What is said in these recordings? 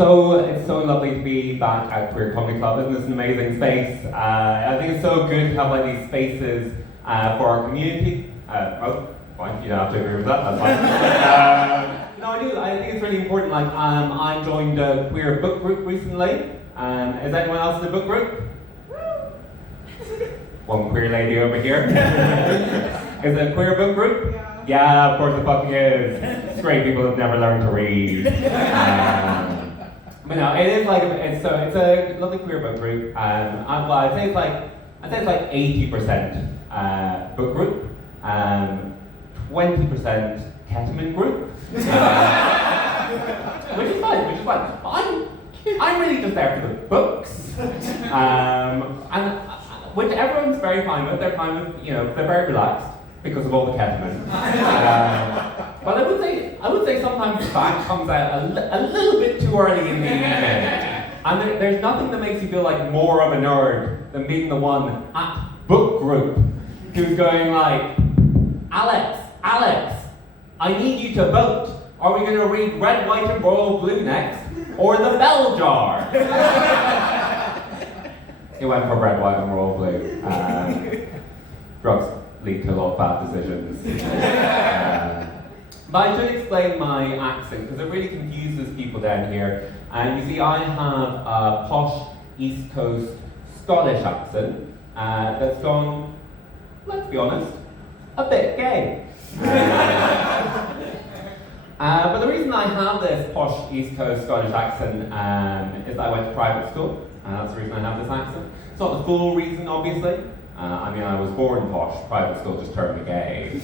it's so lovely to be back at Queer Comedy Club. Isn't this an amazing space? I think it's so good to have like these spaces for our community. Fine, you don't have to agree with that. That's fine. No, I do. I think it's really important. Like, I joined a queer book group recently. Is anyone else in the book group? One queer lady over here. Is it a queer book group? Yeah, of course it fucking is. Straight people have never learned to read. But no, it is like it's a lovely queer book group. Well, I'd say it's like 80% book group, 20% ketamine group, which is fine. But I'm really just there for the books, and which everyone's very fine with. They're fine with, they're very relaxed because of all the ketamine. But I would say sometimes the bag comes out a little bit too early in the evening. And there's nothing that makes you feel like more of a nerd than being the one at book group who's going like, Alex, I need you to vote. Are we going to read Red, White and Royal Blue next? Or The Bell Jar? He went for Red, White and Royal Blue. Drugs lead to a lot of bad decisions. But I should explain my accent, because it really confuses people down here. You see, I have a posh East Coast Scottish accent that's gone, let's be honest, a bit gay. But the reason I have this posh East Coast Scottish accent is that I went to private school. That's the reason I have this accent. It's not the full reason, obviously. I was born posh, private school just turned me gay.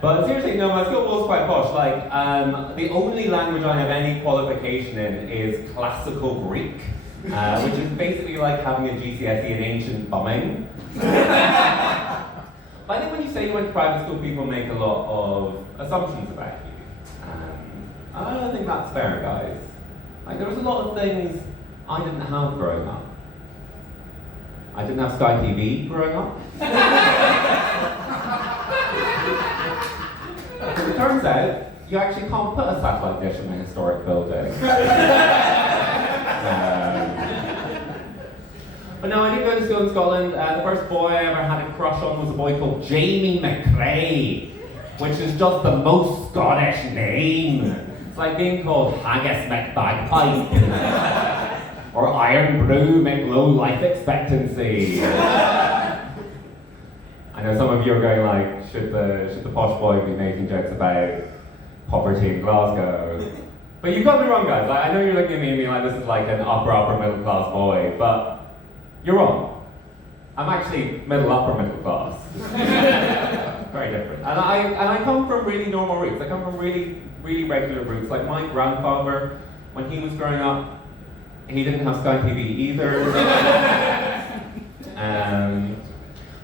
But seriously, no, my school was quite posh. Like, the only language I have any qualification in is classical Greek, which is basically like having a GCSE in ancient bumming. But I think when you say you went to private school, people make a lot of assumptions about you. I don't think that's fair, guys. Like, there was a lot of things I didn't have growing up. I didn't have Sky TV growing up. Because it turns out, you actually can't put a satellite dish in a historic building. But no, I did go to school in Scotland. The first boy I ever had a crush on was a boy called Jamie McRae, which is just the most Scottish name. It's like being called Haggis McBagpipe. Or Iron Brew low life expectancy. I know some of you are going like, should the posh boy be making jokes about poverty in Glasgow? But you got me wrong, guys. Like, I know you're looking at me and being like, this is like an upper middle class boy, but you're wrong. I'm actually upper middle class. Very different. And I come from really normal roots. I come from really, really regular roots. Like my grandfather, when he was growing up, he didn't have Sky TV either.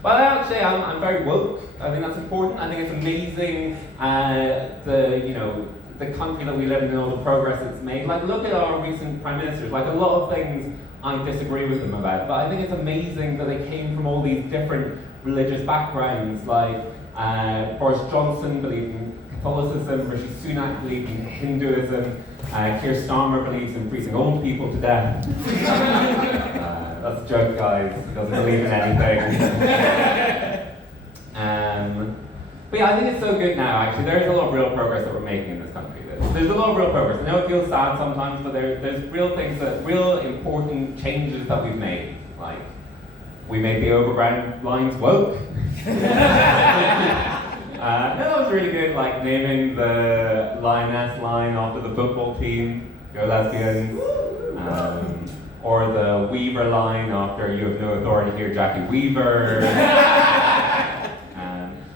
But actually, I'm very woke. I think that's important. I think it's amazing the country that we live in and all the progress it's made. Like, look at our recent prime ministers. Like, a lot of things I disagree with them about, but I think it's amazing that they came from all these different religious backgrounds. Like, Boris Johnson believed in Catholicism, Rishi Sunak believed in Hinduism, Keir Starmer believes in freezing old people to death. That's a joke, guys. He doesn't believe in anything. But yeah, I think it's so good now, actually. There is a lot of real progress that we're making in this country. There's a lot of real progress. I know it feels sad sometimes, but there's real things, real important changes that we've made. Like, we made the overground lines woke. That was really good, like naming the Lioness line after the football team, Go Lesbians. Or the Weaver line after You Have No Authority Here, Jackie Weaver.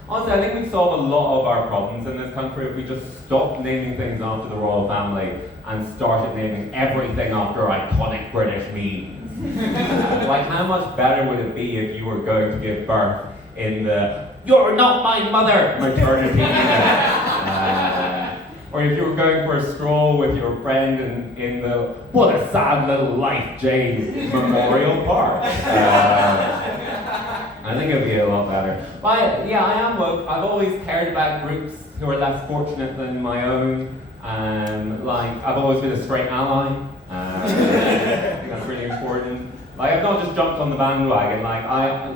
Honestly, I think we solve a lot of our problems in this country if we just stopped naming things after the royal family and started naming everything after iconic British memes. Like, how much better would it be if you were going to give birth in the "You're not my mother" maternity unit? Or if you were going for a stroll with your friend in the "What a sad little life, Jane" Memorial Park. I think it'd be a lot better. But yeah, I am woke. I've always cared about groups who are less fortunate than my own. Like, I've always been a straight ally. I think that's really important. Like, I've not just jumped on the bandwagon. Like,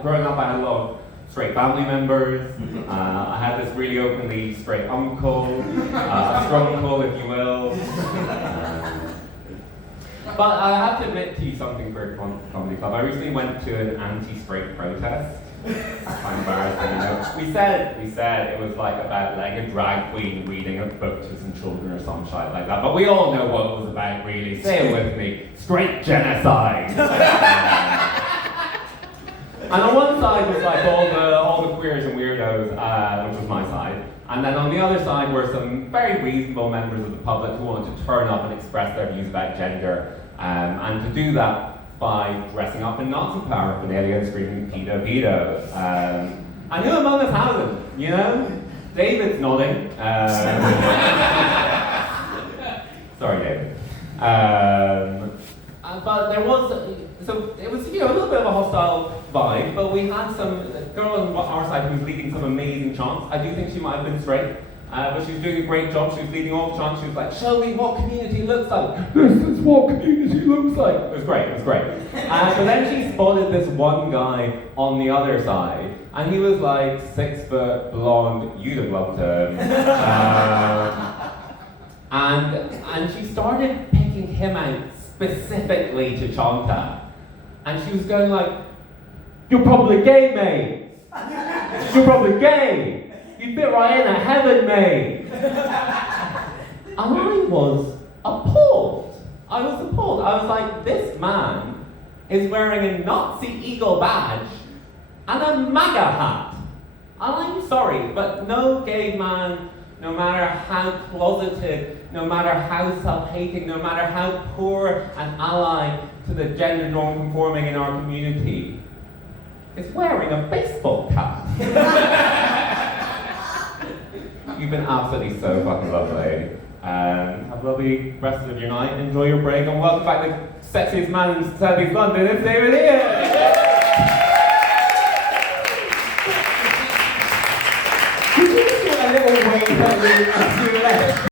growing up, I had a lot of straight family members. I had this really openly straight uncle, a strong uncle, if you will. But I have to admit to you something for a comedy club. I recently went to an anti-straight protest. That's quite embarrassing, you know. We said it was like about like a drag queen reading a book to some children or some shit like that. But we all know what it was about, really. Say it with me: straight genocide. And on one side was like all the queers and weirdos, which was my side. And then on the other side were some very reasonable members of the public who wanted to turn up and express their views about gender, and to do that by dressing up in Nazi paraphernalia and screaming "Pedo, pedo." And who among us hasn't? You know, David's nodding. Sorry, David. But there was, so it was, you know, a little bit of a hostile vibe, but we had some girl on our side who was leading some amazing chants. I do think she might have been straight, but she was doing a great job. She was leading all the chants. She was like, "Show me what community looks like. This is what community looks like." It was great, it was great. But then she spotted this one guy on the other side, and he was like 6 foot, blonde, you'd have loved him. And she started picking him out specifically to chant at. And she was going like, "You're probably gay, mate. You're probably gay. You fit right in at heaven, mate." And I was appalled. I was like, this man is wearing a Nazi eagle badge and a MAGA hat. And I'm sorry, but no gay man, no matter how closeted, no matter how self-hating, no matter how poor an ally to the gender norm conforming in our community, is wearing a baseball cap. You've been absolutely so fucking lovely. Have a lovely rest of your night. Enjoy your break, and welcome back to the sexiest man in South East London. It's David here. A little wave at you left.